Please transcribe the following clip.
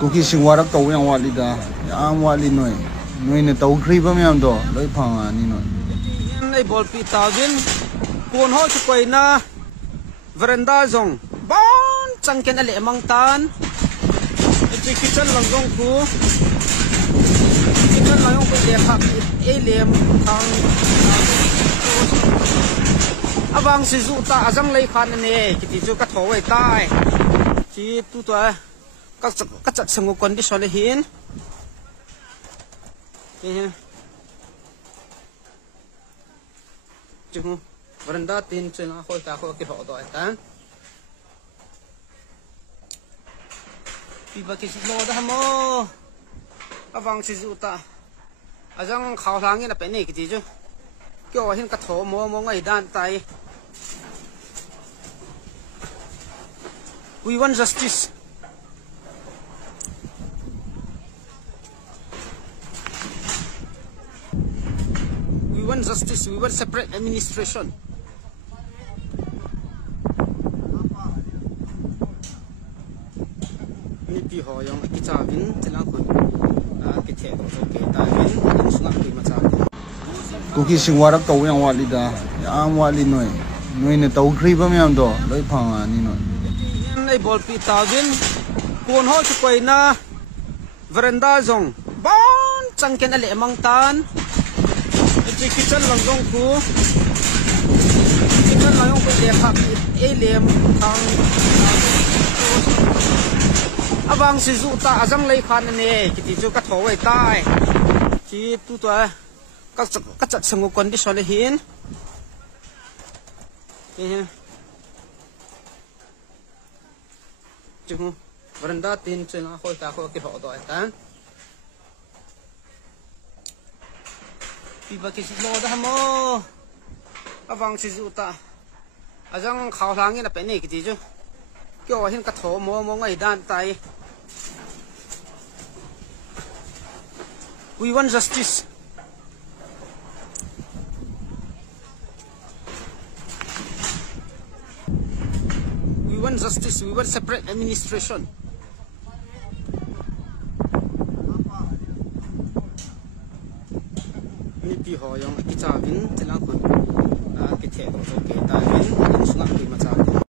Cookie sing warak tau yang wali da, yang wali noi ne tau kriba miyam do, loi phanga ni noi. Nei bol pi tawin, kun ho chukoi na veranda zong, bon changken ale mang tan, kitchen lang zong ku, kitchen lang yung ku le khak lem thang, abang si zu ta azang lei khan ne, kiti chu ka thowai tai, chi tu to các chặt sang một con đi xóa hiến, chung veranda tin trên nó khôi ta khôi cái họ đòi ta, vì vậy cái lô đó mo, vàng sử dụng ta, rằng khảo sáng như là cái này cái gì chứ, kiểu hiện cái thổ mo ngày đan tay, we want justice. We want justice, we want separate administration. Ni pi ho yang kita win telang kun kita kita win yang sungai kui macam. Cookie sing warak tau yang wali da, yang wali noi ne tau kriba miyam do, loi phanga ni noi. Nei bol pi tawin, kun ho chukoi na veranda zong, bon changken ale mang tan. Kitchen lang zong ku, kitchen lang yung ku le khak lem thang, abang si zu ta azang lei khan ne, kiti chu ka thowai tai, chi tu to các chặt sang một con đi xóa hiến, chung veranda tin trên nó khôi ta khôi cái họ đòi ta. Vì vậy cái lô đó mo, vàng sử dụng ta, rằng khảo sáng như là cái này cái gì chứ, kiểu hiện cái thổ mo ngày đan tay, we want justice. We want justice, we want separate administration. Ni pi ho yang kita win telang kun kita win yang sungai kui macam.